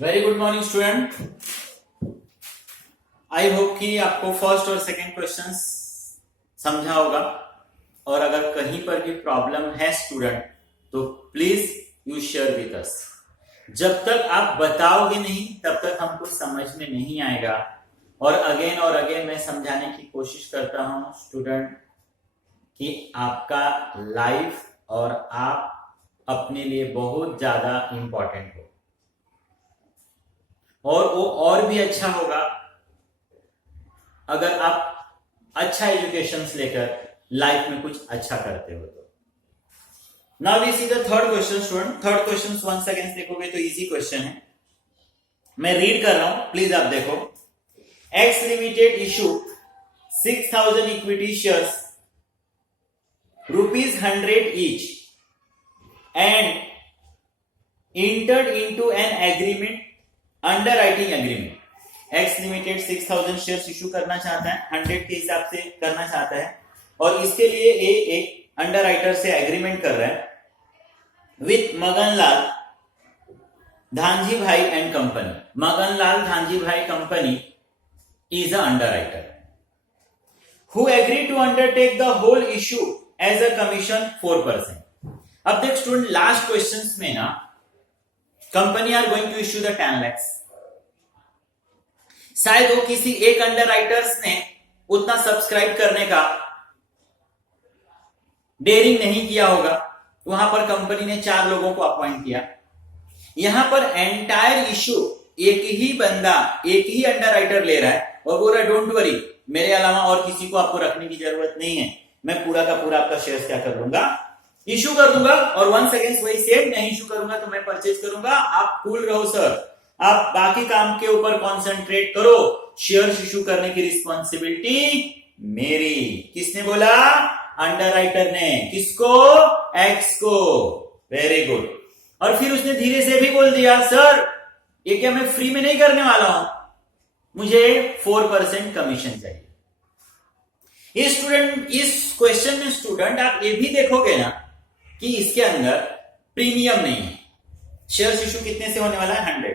Very good morning student. I hope कि आपको first और सेकंड क्वेश्चंस समझा होगा, और अगर कहीं पर भी प्रॉब्लम है स्टूडेंट तो please you share with us. जब तक आप बताओगे नहीं तब तक हमको समझ में नहीं आएगा, और अगेन मैं समझाने की कोशिश करता हूं स्टूडेंट कि आपका लाइफ और आप अपने लिए बहुत ज्यादा इंपॉर्टेंट हो, और वो और भी अच्छा होगा अगर आप अच्छा एजुकेशन लेकर लाइफ में कुछ अच्छा करते हो तो। Now we see the third question student. Third question one second देखोगे तो इजी क्वेश्चन है, मैं रीड कर रहा हूं, प्लीज आप देखो। X limited issue 6000 equity shares ₹100 each and entered into an agreement, underwriting agreement. X limited 6000 shares issue करना चाहता है, 100 के हिसाब से करना चाहता है, और इसके लिए एक अंडरराइटर से एग्रीमेंट कर रहा है विथ मगनलाल धांजी भाई and company. Maganlal Dhanji Bhai company is a underwriter who agree to undertake the whole issue as a commission 4%। अब देख स्टूडेंट, लास्ट क्वेश्चंस में ना company are going to issue the 10 lakhs। शायद वो किसी एक अंडरराइटर्स ने उतना सब्सक्राइब करने का डेयरिंग नहीं किया होगा, वहां पर कंपनी ने 4 लोगों को अपॉइंट किया। यहां पर एंटायर इश्यू एक ही बंदा, एक ही अंडरराइटर ले रहा है और बोल रहा है डोंट वरी, मेरे अलावा और किसी को आपको रखने की जरूरत नहीं है, मैं पूरा का पूरा आपका शेयर क्या कर लूंगा, इशू कर दूंगा। और 1 सेकेंड वही सेम, नहीं इशू करूंगा तो मैं परचेज करूंगा, आप कूल रहो सर, आप बाकी काम के ऊपर कॉन्सेंट्रेट करो, शेयर्स इशू करने की रिस्पॉन्सिबिलिटी मेरी। किसने बोला? अंडरराइटर ने। किसको? एक्स को। Very good. और फिर उसने धीरे से भी बोल दिया सर ये क्या मैं फ्री में नहीं करने वाला हूं, मुझे 4% कमीशन चाहिए। इस स्टूडेंट, इस क्वेश्चन में स्टूडेंट आप ये भी देखोगे ना कि इसके अंदर प्रीमियम नहीं है। शेयर्स इशू कितने से होने वाला है? 100।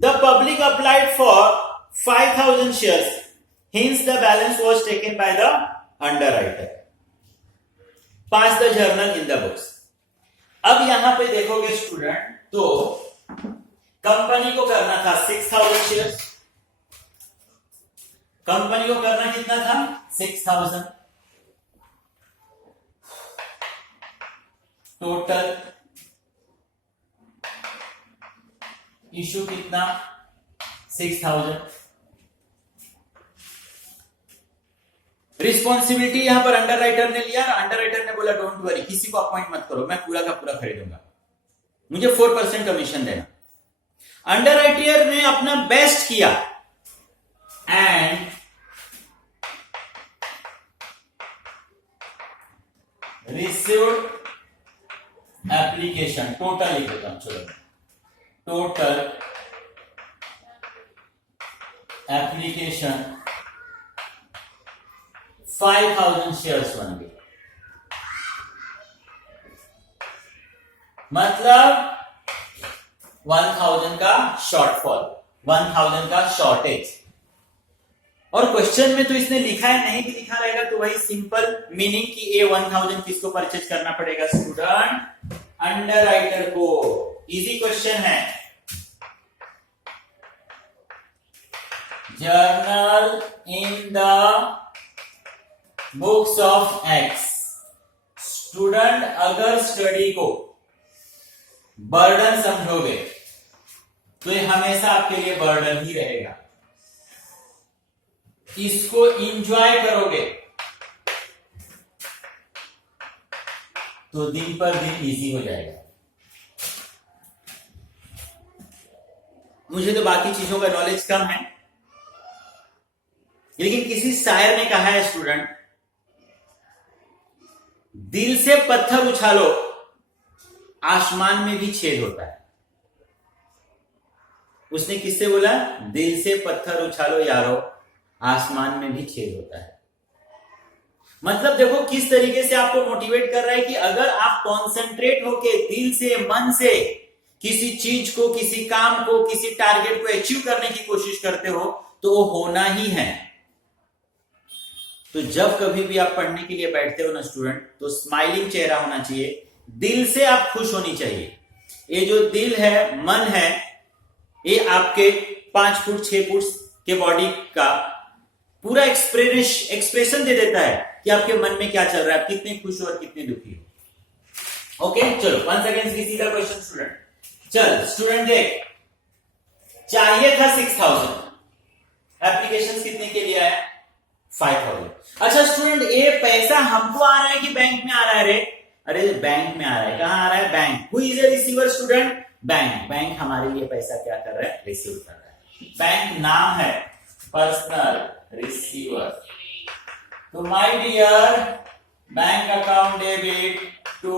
The public applied for 5000 shares, hints the balance was taken by the underwriter. Pass the journal in the books. अब यहां पे देखोगे स्टूडेंट तो कंपनी को करना था 6000 शेयर्स, कंपनी को करना कितना था? 6000। टोटल इशू कितना? 6000। रिस्पॉन्सिबिलिटी यहां पर अंडरराइटर ने लिया, अंडरराइटर ने बोला डोंट वरी, किसी को अपॉइंट मत करो, मैं पूरा का पूरा खरीदूंगा, मुझे 4% कमीशन देना। अंडरराइटर ने अपना बेस्ट किया एंड रिसीव्ड एप्लीकेशन। टोटल लिख देता हूं, चलो, टोटल एप्लीकेशन 5000 शेयर्स बन गए, मतलब 1000 का शॉर्टफॉल, 1000 का शॉर्टेज। और क्वेश्चन में तो इसने लिखा है, नहीं भी लिखा रहेगा तो वही सिंपल मीनिंग कि ये 1000 किसको परचेज करना पड़ेगा स्टूडेंट? अंडरराइटर को। इजी क्वेश्चन है। Journal in the books of x. Student अगर स्टडी को बर्डन समझोगे तो ये हमेशा आपके लिए बर्डन ही रहेगा, इसको इंजॉय करोगे तो दिन पर दिन इजी हो जाएगा। मुझे तो बाकी चीजों का नॉलेज कम है, लेकिन किसी शायर ने कहा है स्टूडेंट, दिल से पत्थर उछालो आसमान में भी छेद होता है। उसने किससे बोला? दिल से पत्थर उछालो यारो, आसमान में भी छेद होता है। मतलब देखो किस तरीके से आपको मोटिवेट कर रहा है कि अगर आप कॉन्सेंट्रेट होके दिल से, मन से किसी चीज को, किसी काम को, किसी टारगेट को अचीव करने की कोशिश करते हो तो वो होना ही है। तो जब कभी भी आप पढ़ने के लिए बैठते हो ना स्टूडेंट, तो स्माइलिंग चेहरा होना चाहिए, दिल से आप खुश होनी चाहिए। ये जो दिल है, मन है, ये आपके 5 फुट 6 फुट के बॉडी का पूरा एक्सप्रेशन दे देता है कि आपके मन में क्या चल रहा है, आप कितने खुश हो और कितने दुखी हो। ओके, चलो 1 सेकेंड किसी का क्वेश्चन स्टूडेंट। चल स्टूडेंट देख, चाहिए था 6000, एप्लीकेशन कितने के लिए आया? 5000। अच्छा स्टूडेंट, ये पैसा हमको आ रहा है कि बैंक में आ रहा है रे? अरे बैंक में आ रहा है। कहां आ रहा है? Bank. Who is a receiver student? Bank. Bank हमारे लिए पैसा क्या कर रहा है? रिसीव कर रहा है। बैंक नाम है, पर्सनल रिसीवर। तो my dear, bank account debit to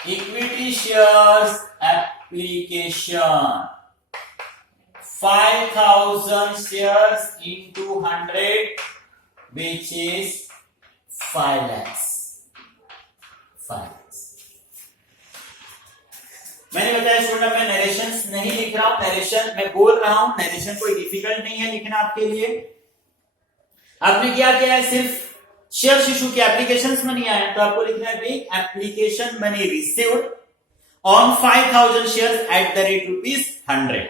equity shares application 5000 shares into 100 which is 5 lakhs. 5 lakhs. मैंने बताया स्टूडेंट, मैं नरेशन नहीं लिख रहा हूं, नरेशन मैं बोल रहा हूं। नरेशन कोई डिफिकल्ट नहीं है लिखना आपके लिए। आपने क्या किया है? सिर्फ शेयर इशू की एप्लीकेशन मनी आया तो आपको लिखना है application money received on 5000 shares at the rate ₹100,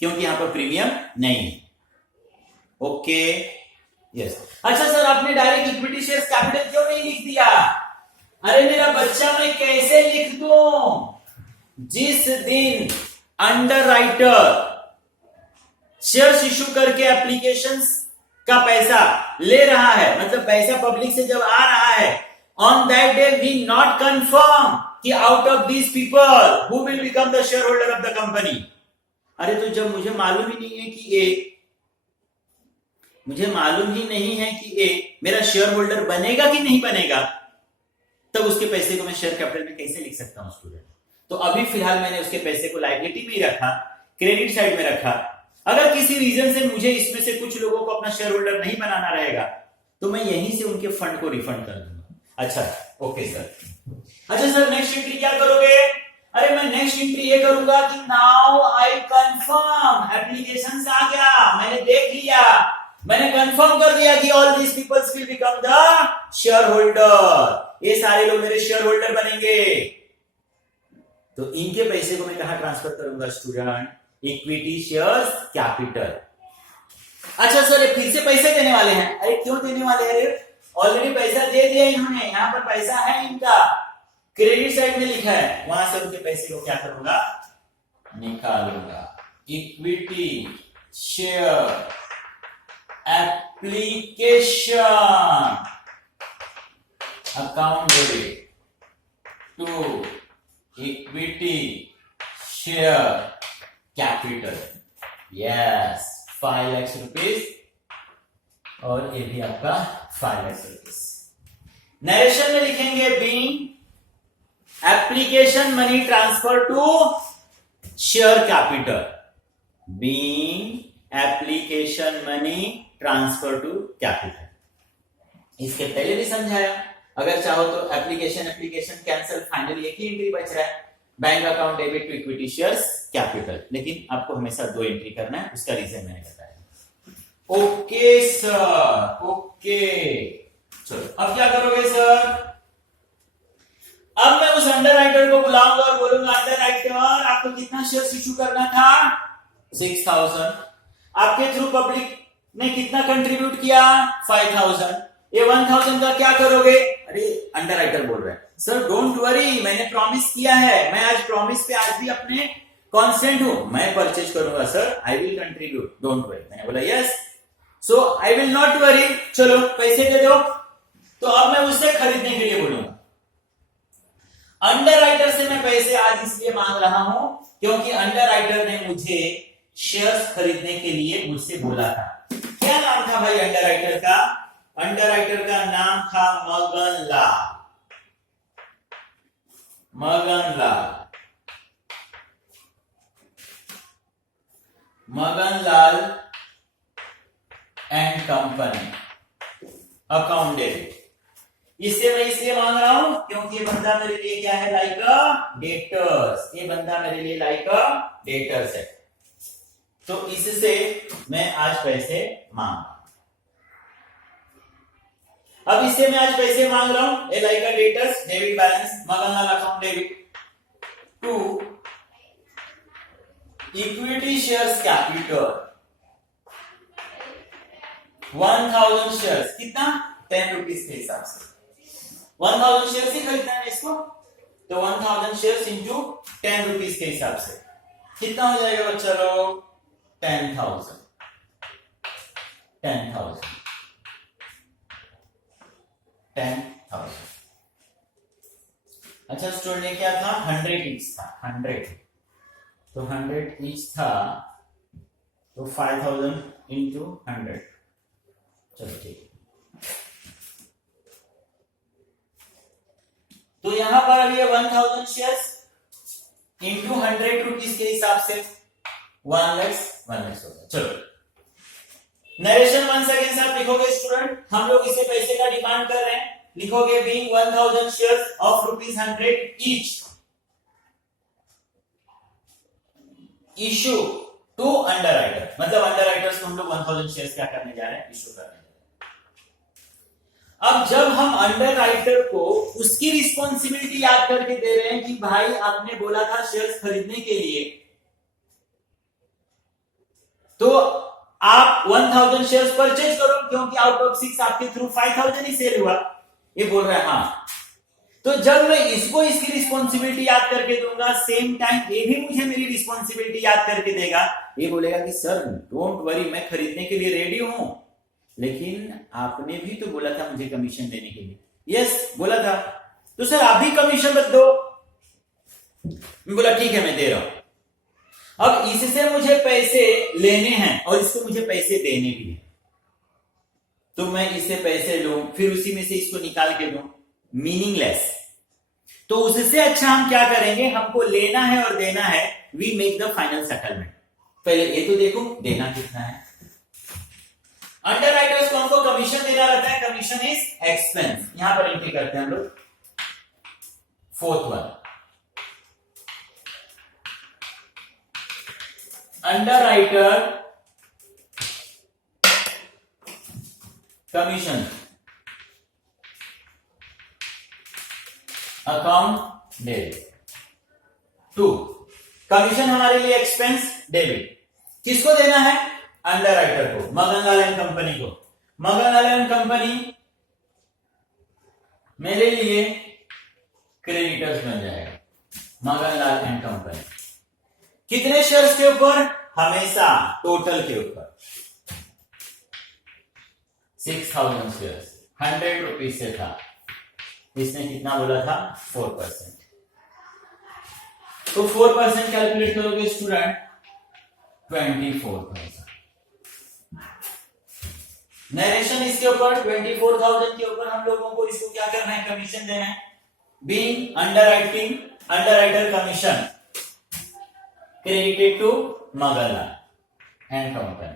क्योंकि यहां पर प्रीमियम नहीं है। Okay, yes. अच्छा सर, आपने डायरेक्ट इक्विटी शेयर्स कैपिटल क्यों नहीं लिख दिया? अरे मेरा बच्चा, मैं कैसे लिख दूं? जिस दिन अंडरराइटर शेयर्स इशू करके एप्लीकेशंस का पैसा ले रहा है, मतलब पैसा पब्लिक से जब आ रहा है, on that day we not confirm कि out of these people who will become the share holder of the company. अरे तो जब मुझे मालूम ही नहीं है कि ए मेरा शेयर होल्डर बनेगा कि नहीं बनेगा, तब उसके पैसे को मैं शेयर कैपिटल में कैसे लिख सकता हूं स्टूडेंट? तो अभी फिलहाल मैंने उसके पैसे को लायबिलिटी में ही रखा, क्रेडिट साइड में रखा। अगर किसी रीजन से मुझे इसमें से कुछ लोगों को अपना शेयर होल्डर नहीं बनाना रहेगा तो मैं यहीं से उनके फंड को रिफंड कर दूंगा। अच्छा, ओके सर। अच्छा सर, नेक्स्ट एंट्री क्या करोगे? अरे मैं नेक्स्ट एंट्री ये करूंगा कि नाउ आई कंफर्म, एप्लीकेशन आ गया, मैंने देख लिया, मैंने कंफर्म कर दिया कि all these peoples will become the share holder, ये सारे लोग मेरे शेयर होल्डर बनेंगे। तो इनके पैसे को मैं कहां ट्रांसफर करूंगा स्टूडेंट? Equity shares capital. अच्छा सर, ये फिर से पैसे देने वाले हैं? अरे क्यों देने वाले हैं? ऑलरेडी पैसा दे दिया इन्होंने, यहां पर पैसा है इनका, क्रेडिट साइड में लिखा है, वहां से उनके पैसे को क्या करूंगा? निकालूंगा। Equity share application account debit to equity share capital, yes, 5 lakh rupees, और ये भी आपका 5 लाख रुपीस। नरेशन में लिखेंगे being application money transfer to share capital, being application money transfer to capital. इसके पहले भी समझाया, अगर चाहो तो एप्लीकेशन कैंसिल, फाइनली एक ही एंट्री बच रहा है, bank account debit to equity shares capital, लेकिन आपको हमेशा 2 एंट्री करना है, उसका रीजन मैंने बताया। Okay sir, okay. चलो अब क्या करोगे सर? अब मैं उस अंडरराइटर को बुलाऊंगा और बोलूंगा, अंडरराइटर आपको कितना शेयर इशू करना था? 6000। आपके थ्रू पब्लिक ने कितना कंट्रीब्यूट किया? 5000। ये 1000 का क्या करोगे? अरे अंडरराइटर बोल रहा है, सर डोंट वरी, मैंने प्रॉमिस किया है, मैं आज प्रॉमिस पे आज भी अपने कॉन्स्टेंट हूं, मैं परचेज करूंगा sir, I will contribute, don't worry. मैंने बोला yes, so I will not worry, चलो पैसे दे दो। तो अब मैं उससे खरीदने के लिए बोलूंगा। अंडरराइटर से मैं पैसे आज इसलिए मांग रहा हूं क्योंकि अंडरराइटर ने मुझे शेयर्स खरीदने के लिए मुझसे बोला था। क्या नाम था भाई अंडरराइटर का? अंडरराइटर का नाम था Maganlal. Maganlal and company, account debit. इससे मैं इसलिए मांग रहा हूं क्योंकि ये बंदा मेरे लिए क्या है, लाइक अ डेटर्स। ये बंदा मेरे लिए लाइक अ डेटर्स है, तो इससे मैं आज पैसे मांग। अब इससे मैं आज पैसे मांग रहा हूं, a like a debtors, debit balance, Maganlal account debit to equity shares capital 1000 shares, कितना, 10 रुपीज के हिसाब से 1000 शेयर्स ही खरीदना है इसको, तो 1000 शेयर्स इंटू 10 रुपीज के हिसाब से कितना हो जाएगा बच्चा लोग, 10,000। अच्छा स्टूडेंट ने क्या था, 100 ईच था, 100, तो 100 ईच था, तो 5000 इंटू 100, चलो ठीक। तो यहां पर अभी 1000 शेयर्स इंटू 100 रुपीज के हिसाब से 1 लाख होगा। चलो नरेशन वन सेकेंड से आप लिखोगे स्टूडेंट, हम लोग इसे पैसे का डिमांड कर रहे हैं, लिखोगे being 1000 shares of ₹100 each issue to underwriter, मतलब अंडरराइटर्स को हम लोग 1000 शेयर्स क्या करने जा रहे हैं, इशू करने जा रहे हैं। अब जब हम अंडरराइटर को उसकी रिस्पॉन्सिबिलिटी याद करके दे रहे हैं कि भाई आपने बोला था शेयर्स खरीदने के लिए, तो आप 1000 शेयर्स परचेज करो, क्योंकि आउट ऑफ 6 आपके थ्रू 5000 ही सेल हुआ, ये बोल रहा है। हाँ, तो जब मैं इसको इसकी रिस्पॉन्सिबिलिटी याद करके दूंगा, सेम टाइम ये भी मुझे मेरी रिस्पॉन्सिबिलिटी याद करके देगा, ये बोलेगा कि सर डोंट वरी, मैं खरीदने के लिए रेडी हूं, लेकिन आपने भी तो बोला था मुझे कमीशन देने के लिए। यस बोला था, तो सर आप भी कमीशन मत दो। मैं बोला ठीक है मैं दे रहा हूं। अब इससे मुझे पैसे लेने हैं और इसको मुझे पैसे देने भी हैं, तो मैं इससे पैसे लूं फिर उसी में से इसको निकाल के दूं, मीनिंगलेस। तो उससे अच्छा हम क्या करेंगे, हमको लेना है और देना है, we make the final settlement. पहले ये तो देखो देना कितना है। अंडरराइटर्स को हमको कमीशन देना रहता है, कमीशन इज एक्सपेंस, यहां पर एंट्री करते हैं हम लोग, fourth one, underwriter commission account debit to, commission हमारे लिए एक्सपेंस डेबिट, किसको देना है, अंडरराइटर को, मगनलाल एंड कंपनी को। मगनलाल एंड कंपनी मेरे लिए क्रेडिटर्स बन जाएगा, मगनलाल एंड कंपनी। कितने शेयर्स के ऊपर, हमेशा टोटल के ऊपर, 6000 शेयर्स, 100 रुपीज से था, इसने कितना बोला था, 4%, तो 4% कैलकुलेट करोगे स्टूडेंट, 24,000। नरेशन इसके ऊपर 24,000 के ऊपर हम लोगों को इसको क्या करना है, कमीशन देना है, being underwriter commission credited to Maganlal and company.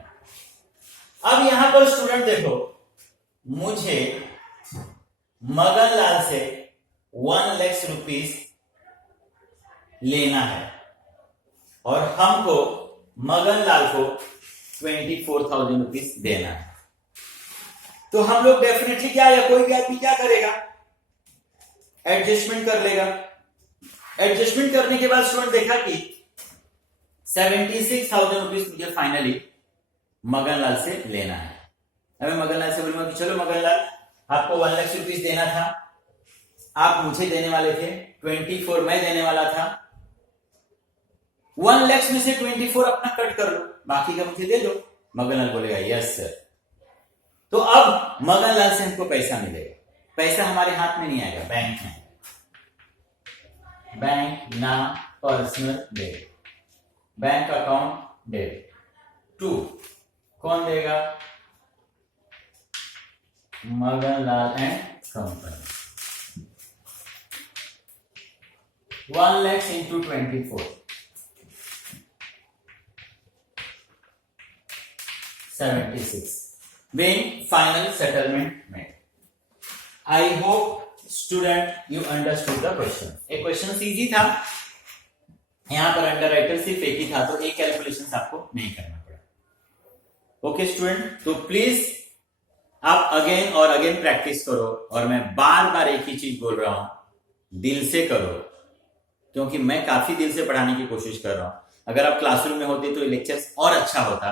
अब यहां पर स्टूडेंट देखो, मुझे मगनलाल से 1 लाख रुपीस लेना है और हमको मगनलाल को 24,000 रुपीस देना है, तो हम लोग डेफिनेटली क्या, या कोई भी आदमी क्या करेगा, एडजस्टमेंट कर लेगा। एडजस्टमेंट करने के बाद स्टूडेंट देखा कि 76,000 रुपीज मुझे फाइनली मगनलाल से लेना है। अब मैं मगनलाल से बोलूंगा कि चलो मगनलाल आपको 1 लाख रुपीस देना था, आप मुझे देने वाले थे 24, मैं देने वाला था, 1 लाख में से 24 अपना कट कर लो, बाकी का मुझे दे दो। मगनलाल बोलेगा यस सर। तो अब मगनलाल से हमको पैसा मिलेगा, पैसा हमारे हाथ में नहीं आएगा, बैंक में, बैंक ना personal debit, bank account debit to, कौन देगा, Maganlal and company. 1 lakh into 24, 76, when final settlement made। I hope student you understood the question. एक क्वेश्चन इजी था, यहां पर अंडरराइटर सिर्फ एक ही था, तो एक कैलकुलेशन आपको नहीं करना पड़ा। ओके स्टूडेंट, तो प्लीज आप अगेन और अगेन प्रैक्टिस करो, और मैं बार बार एक ही चीज बोल रहा हूं, दिल से करो, क्योंकि मैं काफी दिल से पढ़ाने की कोशिश कर रहा हूं। अगर आप क्लासरूम में होते तो ये लेक्चर्स और अच्छा होता,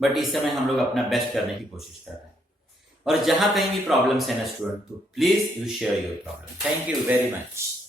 बट इस समय हम लोग अपना बेस्ट करने की कोशिश कर रहे हैं। और जहां कहीं भी प्रॉब्लम्स है ना स्टूडेंट, तो please you share your problem. Thank you very much.